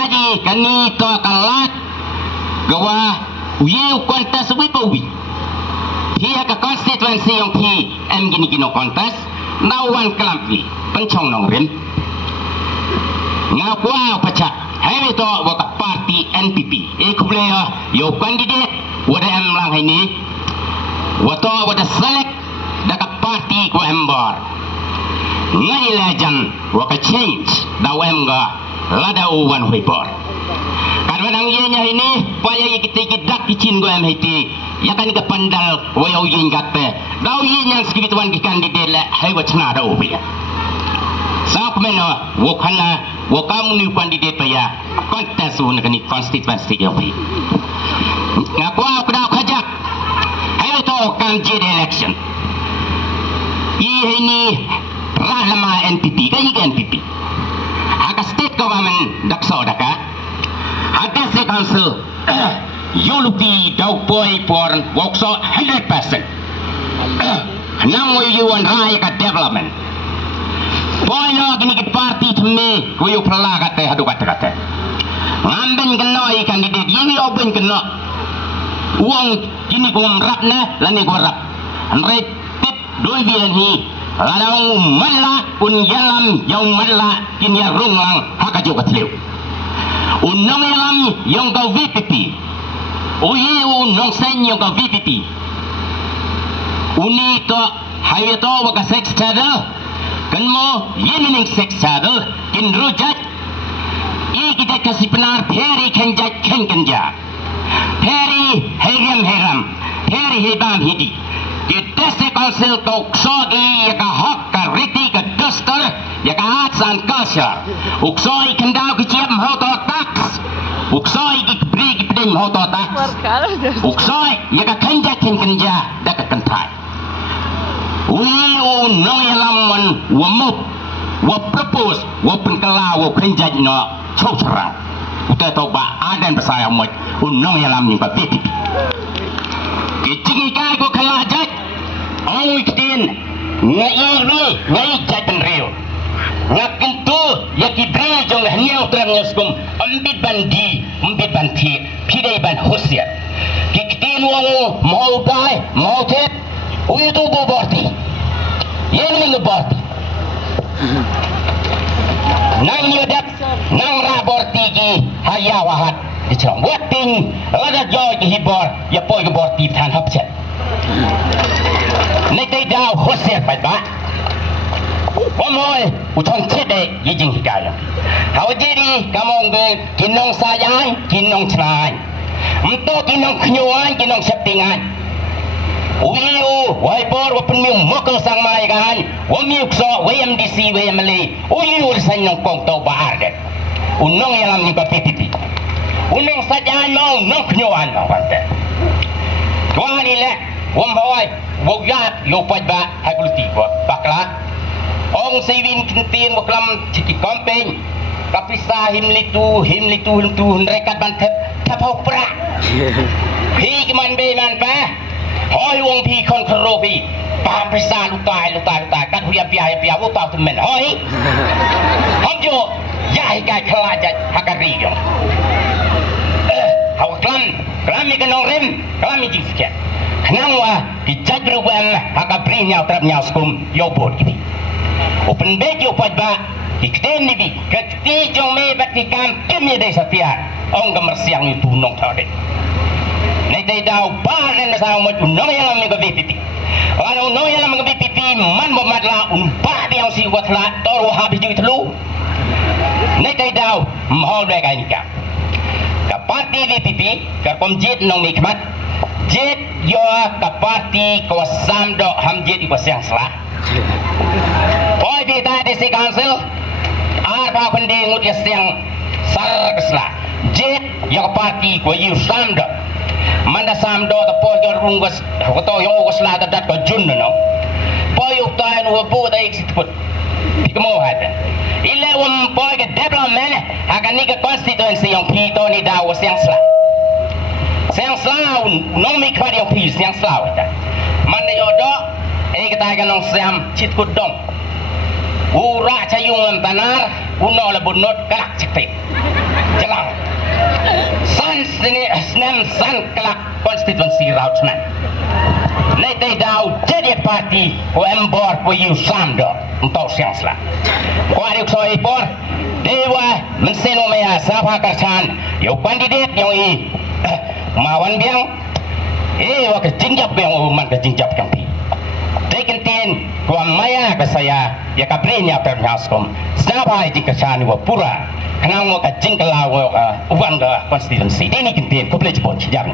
Jadi kani to kalat gawa uyu kontes wipowi. Dia ke konstituensi yang pi gini kontes nawan kelampi pencong nongrin. Ngakwa pecah. Hai to waka parti NPP. Kublea yo kandidat wada lang ini. Wato wada select dekat parti ku embar. Ngai lejan waka change daw emga lada uwan huipor. Kadang ianya ini paya kita dak kicin go em hiti ya kan ke pandal wayo yin gatte daw ianya skibituan ki kandidat la hai wachna da ubi. Sa kumena wakana wakamu ni kandidat paya kontes un kani konstituensi yo pi. Ngakwa kuda khajak hai to kan jid election. Ini Rahlama NPP kayi NPP. Haka state government dakso daka. Haka se council yuluki daw boy por wokso 100%. Nang yuan raya ka development. Boy no gini ki party tme kuyu prala kate hadu kate. Ngamben kenoi kandidat yini open kena. Uang gini ko rapna lani ko rap. Andre tip doi bian hi. Ladang malla un yalam yang malla kinya runglang haka juga teliu. Unong yalam yang kau VPP. Uyi unong sen yang kau VPP. Uni to hayo to waka sex chadal. Kan mo yening sex chadal kin rujat. I kita kasih penar peri kenjat kenja. Peri heram. Peri hebam hidi. Kita council toksodi ya ka hak ka riti ka duster ya ka arts and culture uksoi kendau ki ciam hoto tax uksoi ki bri ki pedeng hoto tax uksoi ya ka kenja da ka kentai ui no ya lamon wa mop wa propose wa penkala wa kenja no chosra uta to ba adan besaya mo no ya lam ni ba pipi ki kai ko kala jaj Ong ikin ngai jatan rio ngakin tu yaki bre jong hanyau terang ngaskum ambit bandi pidai ban hosiat kikin wong mau dai mau tet uyu tu bo borti yen ming borti nang ni dak nang ra borti ki haya wahat dichong wating lada joy ki hibor ya poi ki borti than hapchet Nete daw hosiat pa ba? Wamoy utong cede yijing hikaya. Hawa jadi kamong be kinong sayang kinong cnai. Mto kinong knyuan kinong septingan. Uyu waipor wapun miu mokol sang mai kan. Wamiu kso WMDC WMLE. Uyu ursan nong kong to baar det. Unong yalam ni papipipi. Unong sayang nong knyuan nong pante. Tuan ile wambawai wogat yo pajba haguluti ko bakla ong sewin kintin waklam ciki kampeng kapisa himlitu rekat ban tapau pra hi kiman be man pa hoi wong pi kon krobi pa pisa lutai kan huya pia wo tau temen hoi hamjo ya hikai kelaja hakari yo klam mi kanong rem klam mi jingsikia Kenapa dijad berubahan haka brinya terapnya skum yobot gini. Open bed yo pajba dikten nibi kekti jong me batikam kemi desa tiar ong gemersiang itu nong tade. Nete daw bahan sa mo nong yalam me BPP. Wala nong yalam me BPP man mo madla unpa dia si watla toru habis ju telu. Nete daw mahol be kanika. Ka parti BPP ka komjit nong mikmat Jet yo ka parti ko samdo hamjit ko siang sela. Oi di tadi si council arpa kundi ngut ya siang sar kesla. Jet yo ka parti ko yu samdo. Manda samdo ta po yo rungos ko to yo ko sela dat ko jun no. Po yo ta no po da exit put. Ikomo hada. Ila wam po ke development akan ni ke constituency yang pito ni dawo siang sela. Siang selaw nong mi kwadi yang pi siang selaw ita mana yodo kita akan nong siam cit kudong ura cayung tanar uno le bunot kalak cipit jelas senam san kelak konstitusi rautnan. Nanti dah jadi parti ko embor ko you samdo untuk siang sela. Ko ada soi por dewa menseno maya sapa kersan yo kandidat yo mawan biang wa ke jingjap biang man ke jingjap kang pi. Taken tin ko maya ke saya ya kaprinya ternyaskom. Sapa ji kersan wa pura. Kenang mo ka jingkalaw uwan ga konstitusi. Ini kintin ko boleh jebot jarang.